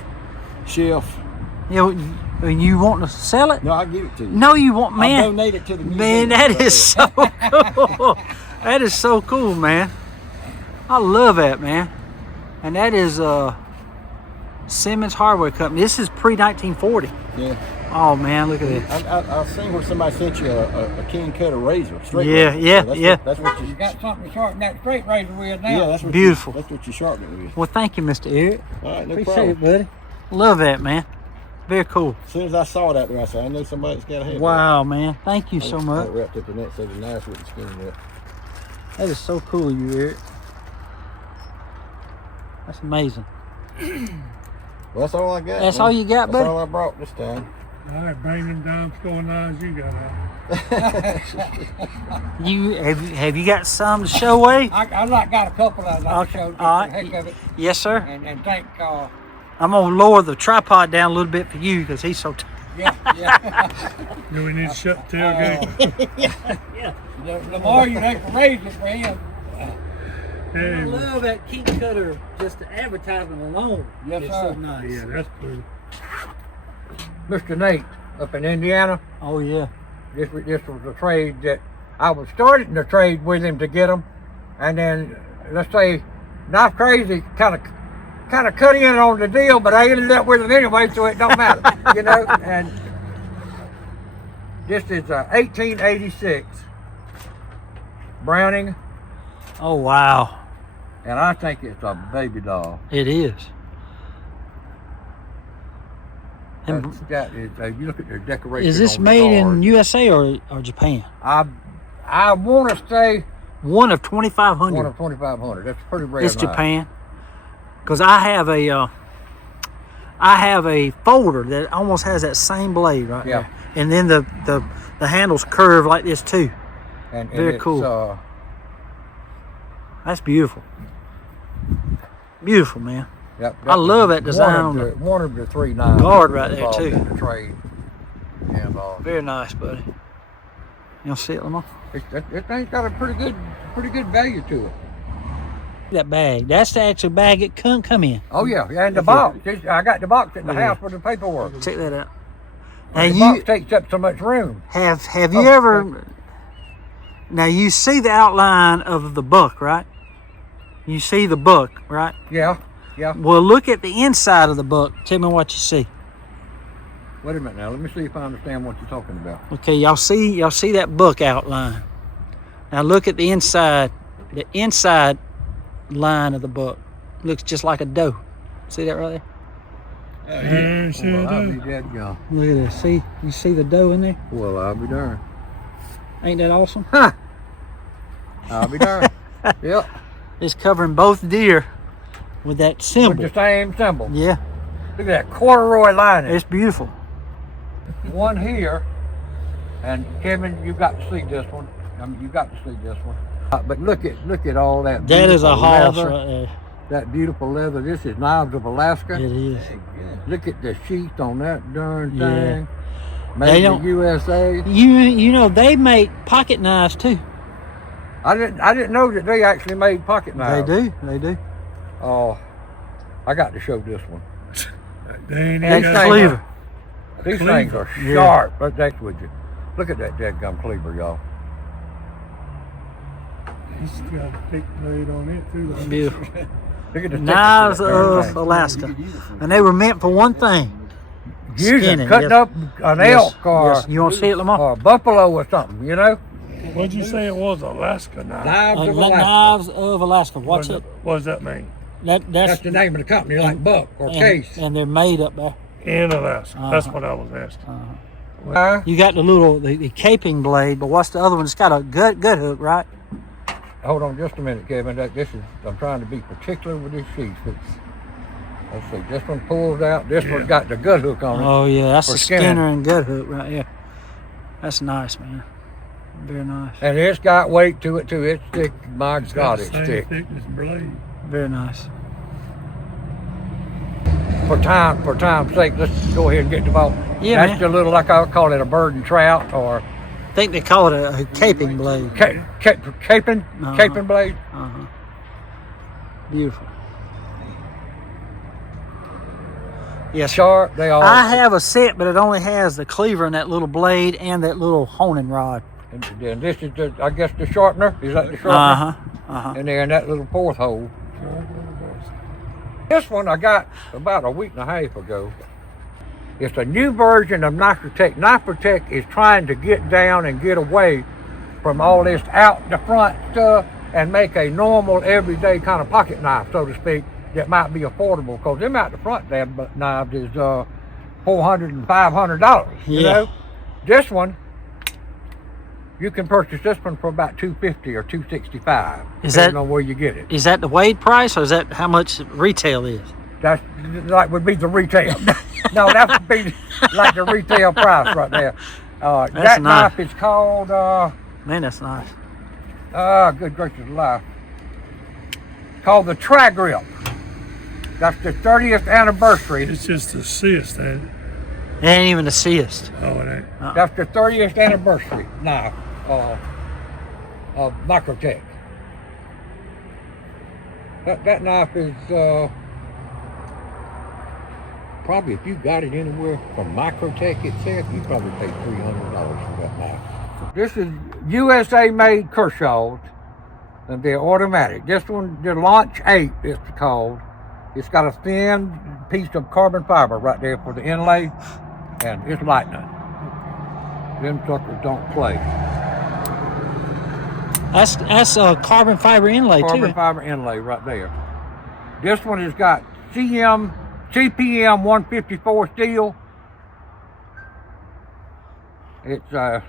shelf. Yeah, you want to sell it? No, I'll give it to you. No, you want, I'll man. donate it to the museum. Man, that is so cool. That is so cool, man. I love that, man. And that is Simmons Hardware Company. This is pre-1940. Yeah. Oh man, look at this. I've seen where somebody sent you a king cutter razor. Straight Yeah, razor. yeah, So yeah. That's what You you. got something to sharpen that straight razor with now. Yeah, that's what Beautiful. that's what you sharpen it with. Well, thank you, Mr. Eric. All right, no Appreciate problem. it, buddy. Love that, man. Very cool. As soon as I saw it out there, I said, I know somebody's got to have Wow, man. Thank you that. so I much. wrapped up in that so the knives wouldn't skin it up. That is so cool of you, Eric. That's amazing. Well, that's all I got. That's man. all you got, That's buddy? all I brought this time. All right, bring them down store knives you got out. Have you got some to show away? I got a couple of them. I'll Okay, show you all the right. heck of it. Yes, sir. And thank I'm gonna lower the tripod down a little bit for you because he's so tight. Yeah. Do we need to shut the tailgate? The more you make to raise it for him. I Hey, love that keep cutter, just the advertisement alone. Yes, it's sir. so nice. yeah, that's pretty. Mr. Nate up in Indiana. Oh yeah. This was a trade that I was starting to trade with him to get him, and then let's say Knife Crazy kind of cut in on the deal, but I ended up with him anyway, so it don't matter, you know. And this is a 1886 Browning, Oh wow. and I think it's a baby doll. It is. And That's got it. You look at their decoration. is this on the made in guard. USA or Japan? I want to say One of one 2,500. of 2,500. That's pretty rare. It's knife. Japan. Because I have a folder that almost has that same blade right Yeah. there. And then the handles curve like this too. And Very it's, cool. That's beautiful. Beautiful, man. Yep, I love that design on one of the three knives. guard right there, involved too. In the trade. And Very nice, buddy. You want to see it, Lamar? it thing's got a pretty good value to it. That bag. That's the actual bag it couldn't come in. Oh yeah, and the box. I got the box at the house with the paperwork. Check that out. And the Now box takes up so much room. have you ever? Now you see the outline of the buck, right? You see the buck, right? Yeah. Well, look at the inside of the buck. Tell me what you see. Wait a minute now. Let me see if I understand what you're talking about. Okay, y'all see that buck outline. Now look at the inside line of the buck. Looks just like a doe. See that right there? Sure I'll do. be dead young. Look at this. See, you see the doe in there? Well, I'll be darned. Ain't that awesome? I'll be darned. Yep. It's covering both deer with that symbol. With the same symbol. Yeah, Look at that corduroy lining. it's beautiful. One here, and Kevin, you got to see this one. I mean, you got to see this one. But look at all that. That is a beautiful hoss leather. right there. That beautiful leather. This is Knives of Alaska. It is. Look at the sheath on that darn Yeah. thing. They Made in don't- the USA. You know they make pocket knives too. I didn't know that they actually made pocket knives. They do. Oh, I got to show this one. They ain't That even These got things cleaver. These things are Yeah. sharp. But that's with you. Look at that dead gum cleaver, y'all. He's got a thick blade on it too. though. Beautiful. Look at the Knives thickness of that of thing. Alaska, and they were meant for one thing: Using skinning. cutting Yes. up an Yes. elk or Yes. You want to see it, Lamar? or a buffalo or something, you know? What'd you say it was? Alaska knife. Knives of Alaska. Knives of Alaska. What What's does it? what does that mean? That's That's the name of the company, like Buck or Case. and they're made up there. In Alaska. That's Uh-huh. what I was asking. Huh? You got the caping blade, but what's the other one? It's got a gut hook, right? Hold on just a minute, Kevin. I'm trying to be particular with this sheath. Let's see. This one pulls out. This one's got the gut hook on it. Oh yeah, that's For the skinning. Skinner and gut hook right here. That's nice, man. Very nice. And it's got weight to it too. It's thick. My God, it's Same thick. thickness blade. Very nice. For time's sake, let's go ahead and get the ball. Yeah, That's man. a little, like I would call it, a bird and trout or I think they call it a caping blade. caping blade. Uh-huh. Beautiful. Yes, sir. Sharp. They all. I have a set, but it only has the cleaver and that little blade and that little honing rod. And then this is I guess the sharpener. Is that the sharpener? Uh-huh. Uh-huh. And then that little fourth hole. This one I got about a week and a half ago. It's a new version of Knife Protect. Knife Protect is trying to get down and get away from all this out the front stuff and make a normal, everyday kind of pocket knife, so to speak, that might be affordable. Because them out the front there knives is $400 and $500. You Yeah. know, this one. You can purchase this one for about $250 or $265, depending on where you get it. Is that the weighed price, or is that how much retail is? That's like would be the retail. No, that would be like the retail price right there. That nice. knife is called, Man, that's nice. good gracious alive, called the Tri Grip. That's the 30th anniversary. It's just assist, ain't it? It ain't even assist. Oh, it ain't. That's the 30th anniversary now of Microtech. That knife is probably, if you got it anywhere from Microtech itself, you probably pay $300 for that knife. This is USA made Kershaws, and they're automatic. This one, the Launch 8, it's called. It's got a thin piece of carbon fiber right there for the inlay, and it's lightning. Them suckers don't play. That's a carbon fiber inlay Carbon too. fiber inlay right there. This one has got CPM 154 steel. It's a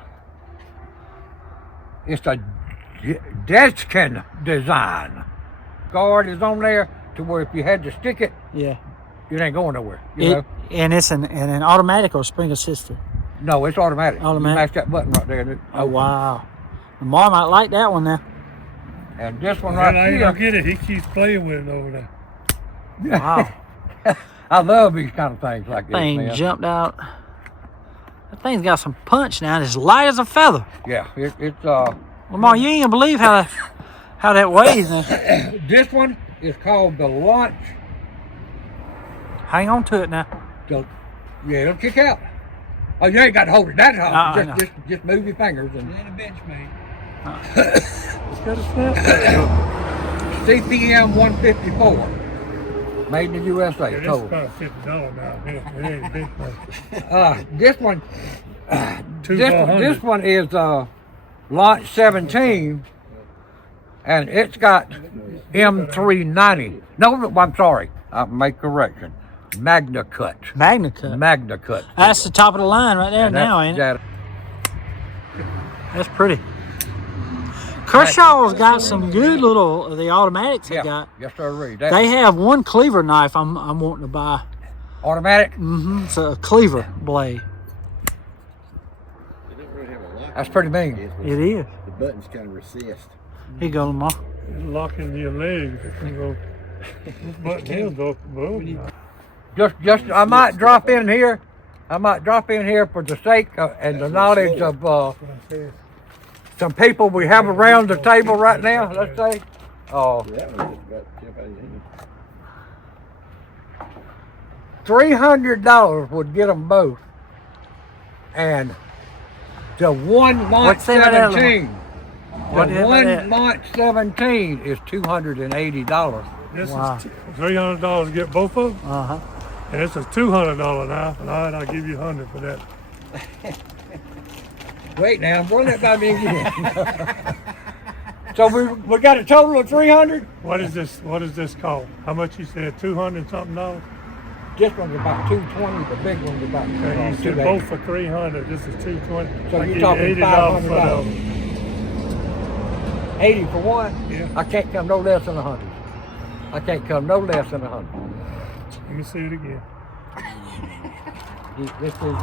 Deskin design. Guard is on there to where if you had to stick it, Yeah. it ain't going nowhere. You know? And it's an automatic or spring assisted. No, it's automatic. Automatic. You mash that button right there. And it Oh wow. Lamar might like that one now. And this one Well, I right ain't here. gonna get it. He keeps playing with it over there. Wow. I love these kind of things like this, Thing man. jumped out. That thing's got some punch now. It's light as a feather. Yeah, it's Lamar, you ain't gonna believe how that weighs now. this one is called the Launch. Hang on to it now. Yeah, it'll kick out. Oh, you ain't got to hold it that hard. no. Just move your fingers and And a bench mate. It's got a snap. CPM 154. Made in the USA. Yeah, this is Total. about $50 now. It ain't big much. This one, Two this one is Launch 17, and it's got M390. No, I'm sorry. I'll make correction. Magna Cut. Magna Cut. Magna Cut. That's the top of the line right there And now, that's- ain't it? that- That's pretty. Kershaw's got some good little the automatics they Yeah. got. Yes, sir. Read that. They have one cleaver knife I'm wanting to buy. Automatic. It's a cleaver blade. That's pretty mean. It is. The buttons kind of recessed. Here you go, Lamar. It's locking your legs. It can go. This button here's off the boom. Just I might drop in here. I might drop in here for the sake and the knowledge of some people we have around the table right now. Let's say. That one just about jump out of your hand. $300 would get them both, and the one Launch What's that about 17. What The did one that? Launch 17 is $280. This Wow. is $300 to get both of them. Uh-huh. And this is $200 knife. And all right, I'll give you $100 for that. Wait now, run that by me again. So we got a total of 300. What is this? What is this called? How much you said? $200 something dollars. This one's about 220. The big one's about Okay, you said 280. both for $300. This is $220. So I you're give talking you $80 for $500. those. 80 for one. Yeah. I can't come no less than 100. I can't come no less than 100. Let me see it again. Let's see. This That's thing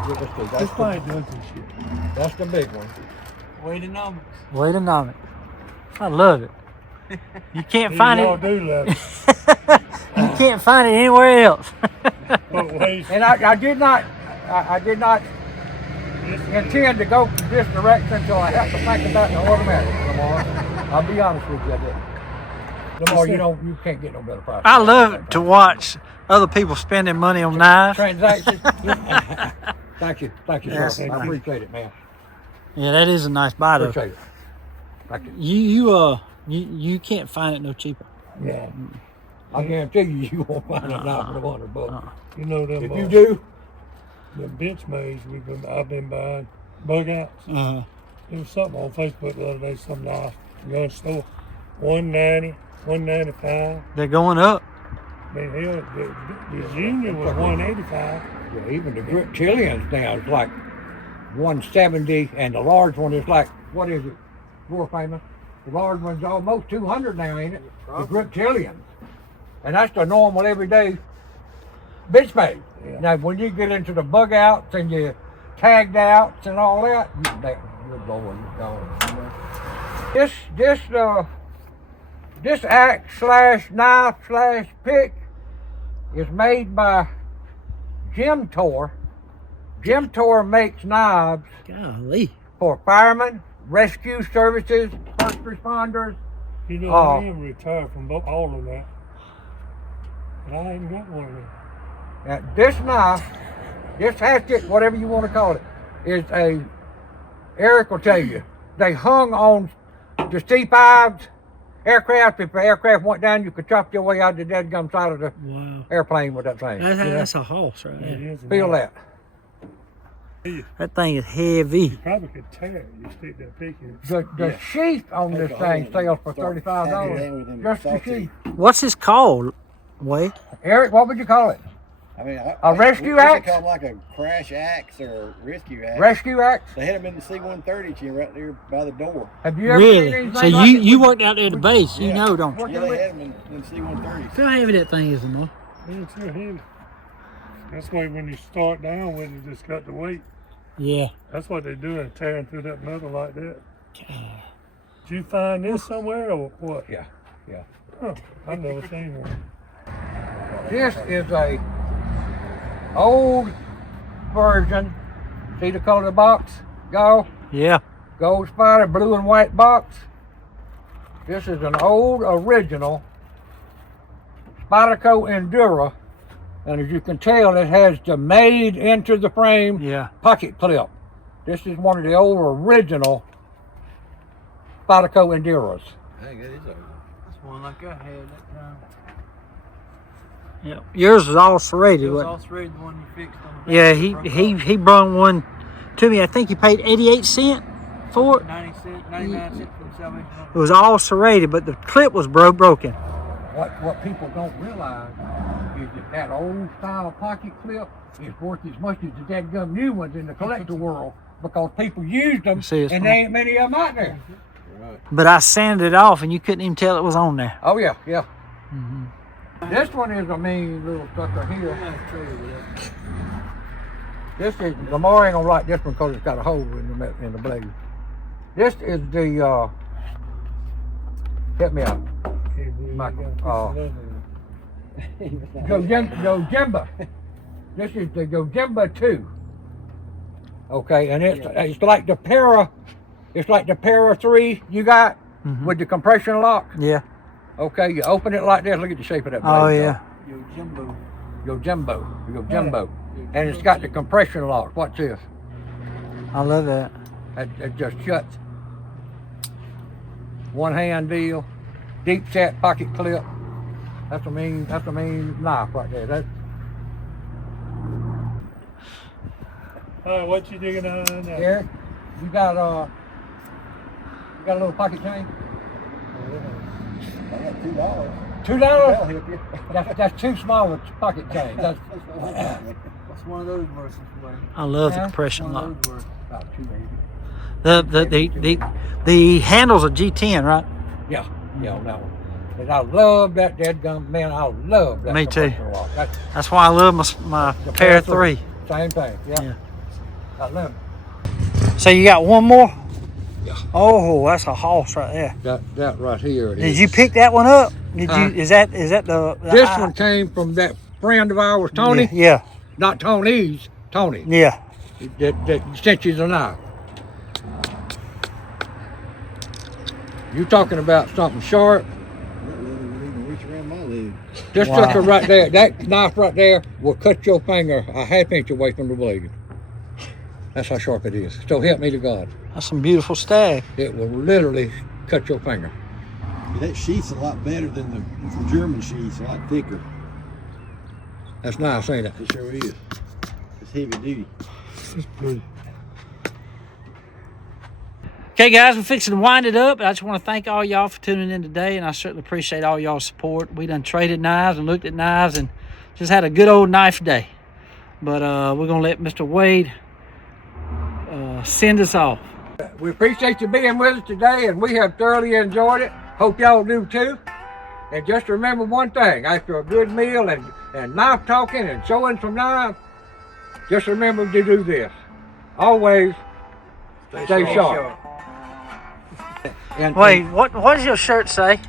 does this shit. that's the big one. Way to know. Wait a minute. I love it. You can't find Y'all it. do love it. You can't find it anywhere else. But wait, And I did not intend to go this direction until I have to think about the automatic, Lamar. I'll be honest with you, I did. Lamar, you can't get no better price. I love to watch other people spending money on knives. Transactions. Thank you, Yes, sir. I appreciate it, man. Yeah, that is a nice buy though. Appreciate it. Thank you. You can't find it no cheaper. Yeah. I guarantee you won't find it now for $100. you know them. If you do, the bench maids I've been buying bug outs. Uh-huh. There was something on Facebook the other day, some nice gun store, $190, $195. They're going up. I mean, hell, the junior was $185. yeah, even the reptilians now is like 170, and the large one is like, what is it? More famous. The large one's almost 200 now, ain't it? The reptilians. And that's the normal everyday bitch made. Yeah. Now, when you get into the bug outs and your tagged outs and all that, good Lord, you're gone. This axe / knife / pick is made by Jim Tor. Jim Tor makes knives Golly. for firemen, rescue services, first responders. You know, I am retired from all of that. But I ain't got one of them. Now, this knife, this hatchet, whatever you want to call it, is Eric will tell you, they hung on the C5s, aircraft. If the aircraft went down, you could chop your way out the dead gum side of the airplane with that thing. That's a horse right there. Feel that. That thing is heavy. You probably could tear it. You stick that pick in it. The sheath on this thing sells for $35. Just the sheath. What's this called, Wade? Eric, what would you call it? I mean, A rescue we axe? call them like a crash axe or rescue axe. Rescue axe? They had them in the C-130 chin right there by the door. Have you ever seen Really? anything So like it? you worked out there at the base, you Yeah. know, don't you? Yeah, they had them in C-130s. Feel how heavy that thing is, Lamar. Yeah, it's real heavy. That's why when you start down with it, just got the weight. Yeah. That's what they're doing, tearing through that metal like that. Did you find this somewhere or what? Yeah. Huh, I've never seen one. This is a old version. See the color of the box? Yeah. Gold spider, blue and white box. This is an old original Spyderco Endura. And as you can tell, it has the made into the frame pocket clip. This is one of the old original Spyderco Enduras. Dang, that is old. That's one like I had that time. Yeah. Yours was all serrated, It was wasn't all straight, the one you fixed on the it? back. Yeah, he brought one to me. I think he paid 88 cents for it. 90 cents, 99 cents for the Salvation Army. It was all serrated, but the clip was broken. What people don't realize is that old style pocket clip is worth as much as the dadgum new ones in the collector world because people used them See, it's and fun. there ain't many of them out there. But I sanded it off, and you couldn't even tell it was on there. Oh yeah. This one is a mean little sucker here. This is, Lamar ain't gonna like this one because it's got a hole in the blade. This is the, help me out, Michael. Gojimba. This is the Gojimba 2. Okay, and it's like the Para 3 you got with the compression lock. Yeah. Okay, you open it like this. Look at the shape of that blade. Oh, yeah. Gojimbo. And it's got the compression lock. Watch this. I love that. It just shuts. One hand deal. Deep set pocket clip. That's a mean knife right there. That's All right, what you digging out of now? Eric, you got a little pocket chain? I got $2. $2? That'll help you. That's too small a pocket chain. That's What's one of those worth for me? I love the Yeah. compression One lock. of those worth. about $2. The handle's a G10, right? Yeah, on that one. And I love that dadgum, man, I love that. Me too. compression lock. That's why I love my The Para Para 3. Same thing, yeah. Yeah. I love it. So you got one more? Yeah. Oh, that's a horse right there. That right here. Did you pick that one up? Did you? Is that the? This one came from that friend of ours, Tony. Yeah. Not Tony's, Tony. Yeah. That sent you the knife. You talking about something sharp? Reach around my leg. This Wow. sucker right there, that knife right there will cut your finger a half-inch away from the blade. That's how sharp it is. So help me to God. That's some beautiful stag. It will literally cut your finger. That sheath's a lot better than the German sheath's, a lot thicker. That's nice, ain't it? It sure is. It's heavy duty. Okay, guys, we're fixing to wind it up. I just want to thank all y'all for tuning in today, and I certainly appreciate all y'all's support. We done traded knives and looked at knives and just had a good old knife day. But we're going to let Mr. Wade send us off. We appreciate you being with us today, and we have thoroughly enjoyed it. Hope y'all do too. And just remember one thing, after a good meal and knife talking and showing some knives, just remember to do this. Always stay sharp. And Wade, what does your shirt say?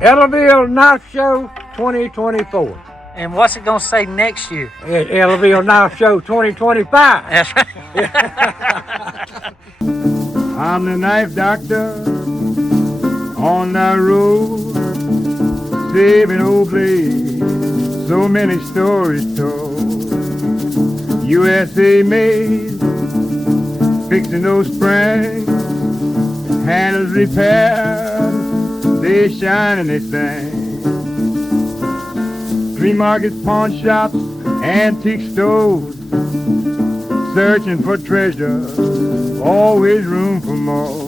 Ellaville Knife Show 2024. And what's it gonna say next year? Ellaville Knife Show 2025. That's right. I'm the knife doctor on the road, saving old blades, so many stories told. USA made, fixing those springs, handles repaired, they shine and they sing. Flea markets, pawn shops, antique stores, searching for treasure, always room for more.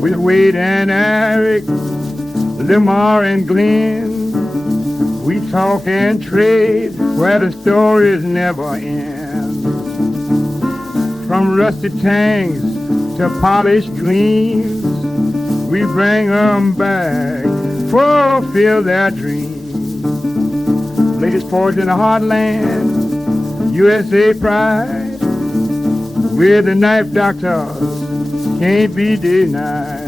With Wade and Eric, Lamar and Glenn, we talk and trade where the stories never end. From rusty tanks to polished gleams, we bring them back, fulfill their dreams. Latest forged in the heartland, USA pride. We're the knife doctors, can't be denied.